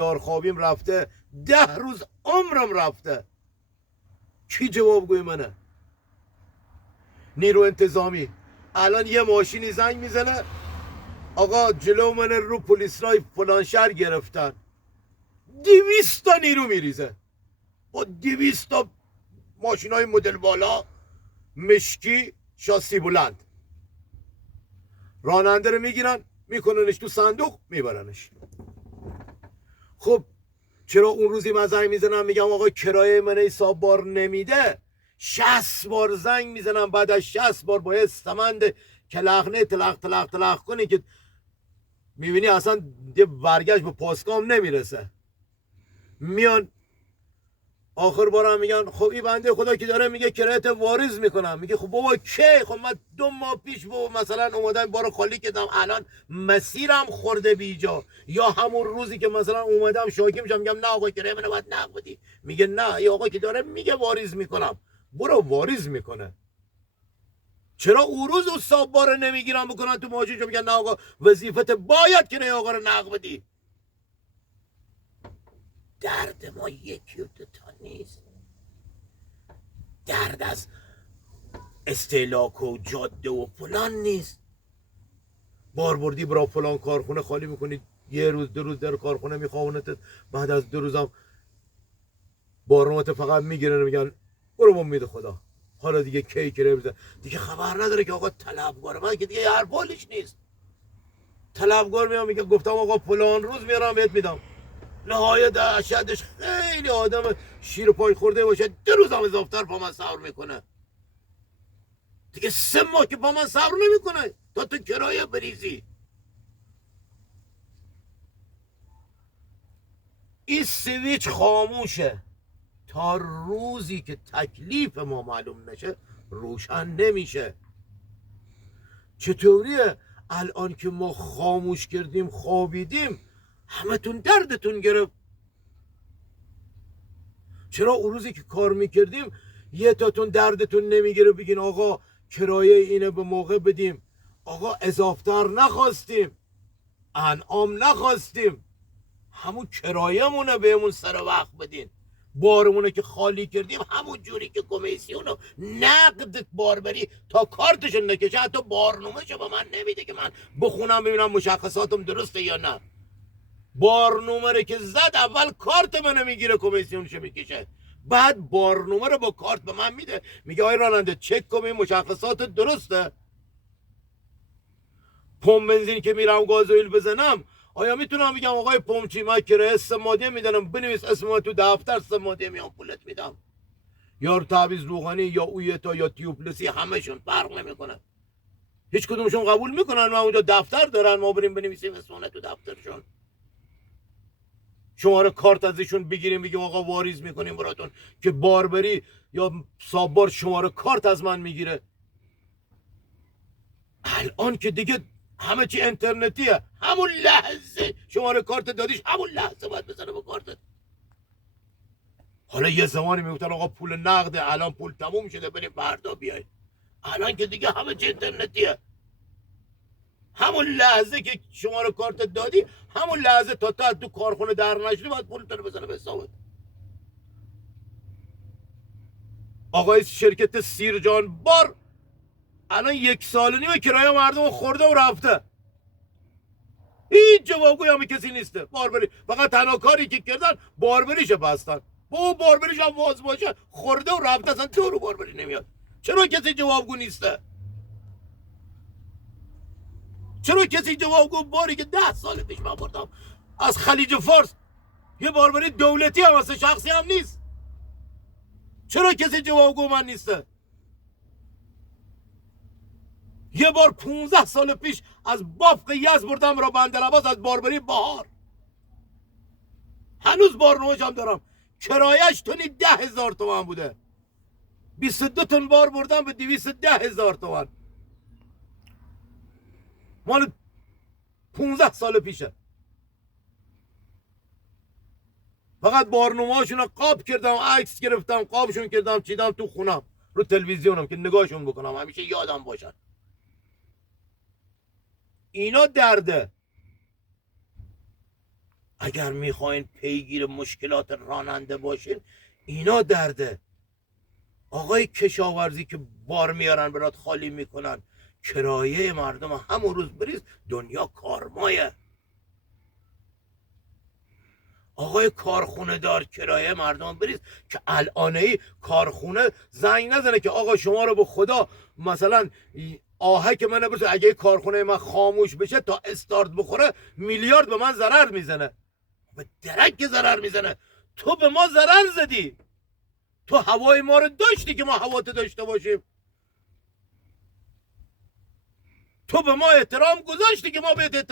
خوابیم رفته، 10 روز عمرم رفته. کی جوابگوی منه؟ نیرو انتظامی الان یه ماشینی زنگ میزنه آقا جلو من رو پلیس رای فلان شهر گرفتن، 200 تا نیرو میریزه با 200 تا ماشین های مدل بالا مشکی شاسی بلند، راننده رو میگیرن میکننش تو صندوق میبرنش. خب چرا اون روزی من زنگ میزنم میگم آقا کرایه من حساب بار نمیده، 60 بار زنگ میزنم، بعد از 60 بار باید استمند کلخنه تلق کنی که میبینی اصلا یه برگشت به پاسکام نمیرسه. میان آخر بارم میگن خب این بنده خدا که داره میگه کرایت واریز میکنم. میگه خب بابا کی؟ خب من 2 ماه پیش بابا مثلا اومدم بارو خالی کردم، الان مسیرم خورده بیجا. یا همون روزی که مثلا اومدم شاکی میشم میگم نه آقا کرایه من باید نقدی، میگه نه ای آقا که داره میگه واریز میکنم، برو واریز میکنه. چرا اون روز حساب بار نمیگیرم بکنن تو ماشین، میگن نه آقا وظیفت باید که نه آقا رو نقد بدی. درد ما یکی و دوتا نیست، درد از استهلاک و جاده و فلان نیست. بار بردی برا فلان کارخونه خالی میکنی، یه روز 2 روز در کارخونه میخوابونت، بعد از 2 روزم بارنامت فقط میگیرن میگن برو با امید خدا. حالا دیگه کی کره بزن دیگه خبر نداره که آقا طلبگار من که دیگه هر بالش نیست. طلبگار میام میگه گفتم آقا فلان روز میارم بهت میدم، نهایت اشدش خیلی آدم شیر پای خورده باشه 2 روز هم اضافتر پا من صبر میکنه، دیگه 3 ماه که پا من صبر نمیکنه تا تو کرایه بریزی. این سویچ خاموشه تا روزی که تکلیف ما معلوم نشه روشن نمیشه. چطوریه الان که ما خاموش کردیم خوابیدیم همه تون دردتون گرفت؟ چرا اون روزی که کار میکردیم یه تاتون دردتون نمیگیره بگین آقا کرایه اینه به موقع بدیم، آقا اضافتر نخواستیم، انعام نخواستیم، همون کرایه‌مونه بهمون سر وقت بدین، بارمونه که خالی کردیم همون جوری که کمیسیونو نقد باربری تا کارتشون نکشه حتی بارنامه‌شو به من نمیده که من بخونم ببینم مشخصاتم درسته یا نه. بارنامه رو که زد اول کارت منو میگیره کمیسیونشو میکشه، بعد بارنامه رو با کارت به من میده میگه آی راننده چک کن این مشخصات درسته. پمپ بنزین که میرم گازوئیل بزنم آیا میتونم بگم آقای پمپچی من کرایه 3 مادیه میدنم بنویس اسم ما تو دفتر 3 مادیه میام پولت میدم، یا تعویض روغنی یا اویتا یا تیوپلسی همشون فرق نمیکنه، هیچ کدومشون قبول میکنن ما اونجا دفتر دارن ما بریم بنویسیم اسمونه تو دفترشون، شماره کارت ازشون بگیریم بگیم آقا واریز میکنیم براتون که باربری یا سابار شماره کارت از من میگیره. الان که دیگه همه چی اینترنتیه، همون لحظه شماره کارت دادیش همون لحظه باید بزنه با کارتت. حالا یه زمانی میگفتن آقا پول نقده الان پول تموم شده بریم فردا بیای، الان که دیگه همه چی اینترنتیه، همون لحظه که شماره کارت دادی همون لحظه تا تو کارخونه در نشدی باید پولت رو بزنه به حسابت. آقای شرکت سیرجان بار الان 1 سال و نیم کرایه مردم خورده و رفته، هیچ جوابگوی هم کسی نیسته. باربری فقط تنها کاری که کردن باربریش بستن، با باربریش هم واز باشه خورده و رفته، اصلا تو رو باربری نمیاد. چرا کسی جوابگو نیسته؟ چرا کسی جوابگو؟ باری که 10 سال پیش من بردم از خلیج فارس یه باربری دولتی هم هست شخصی هم نیست، چرا کسی جوابگو من نیسته؟ یه بار 15 سال پیش از بافق یز بردم را بندرعباس از باربری بهار، هنوز بارنامه‌اش هم دارم، کرایهش تونی 10,000 تومان بوده، 22 تن بار بردم به 210,000 تومان، مال 15 سال پیشه. فقط بارنامه‌هاشون رو قاب کردم، عکس گرفتم، قابشون کردم، چیدم تو خونم رو تلویزیونم که نگاهشون بکنم همیشه یادم باشن. اینا درده. اگر میخواین پیگیر مشکلات راننده باشین اینا درده. آقای کشاورزی که بار میارن برات خالی میکنن، کرایه مردم همون روز بریز، دنیا کارمایه. آقای کارخونه دار کرایه مردم بریز که الانه کارخونه زنگ نزنه که آقا شما رو به خدا مثلا آهک من برسه، اگه کارخونه من خاموش بشه تا استارت بخوره میلیارد به من ضرر میزنه. به درک ضرر میزنه. تو به ما ضرر زدی، تو هوای ما رو داشتی که ما هواتو داشته باشیم، تو به ما احترام گذاشتی که ما بهت